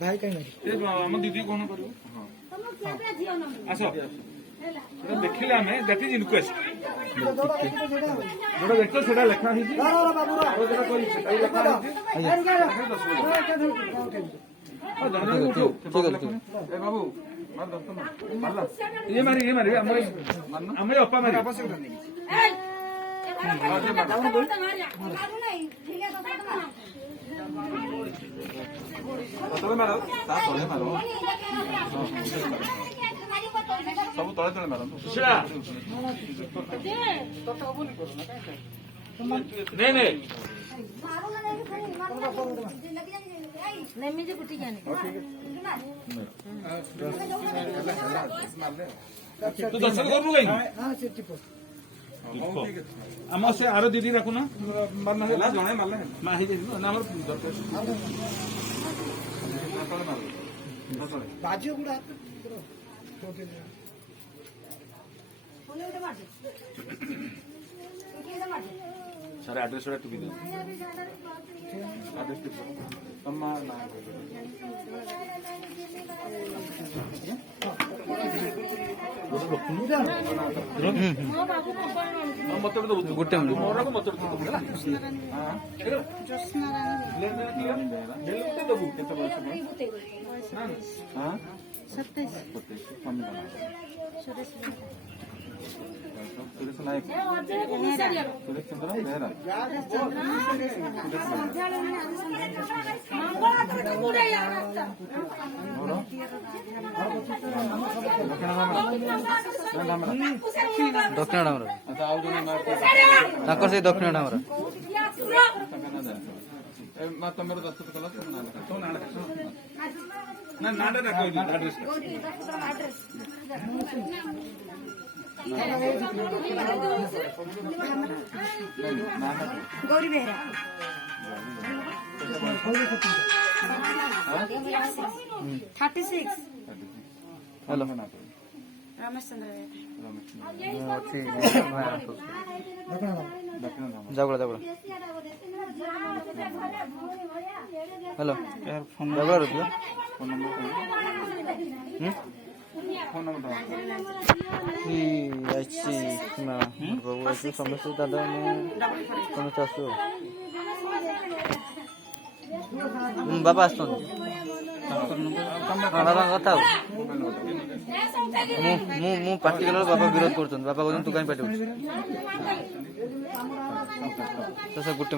भाई कहीं दीदी कौन कर देखिले आम दैट इज इनक्वेस्ट जो देख से लिखा बाबू ये मारी आम अपा मारी सब तले तले मारन नहीं नहीं तू दर्शन करू कहीं आम से आर दीदी रखुना मारना जड़े मारे माही बाजी गुड़ा सारे एड्रेस टुकी दे एड्रेस गोटे सुरेश नायक सुरेश चंद्र बेहरा दक्षिण से दक्षिण तुम दस्तखत कल तो ना Gauri Behera 36 hello Ramesh Chandra जागुड़ा hello phone number समस्या दादा समस्या आस बाबा आस बाबा कथा मु पार्टी कला बाबा विरोध कर बाबा कहते तू कहीं पार्टी गोटे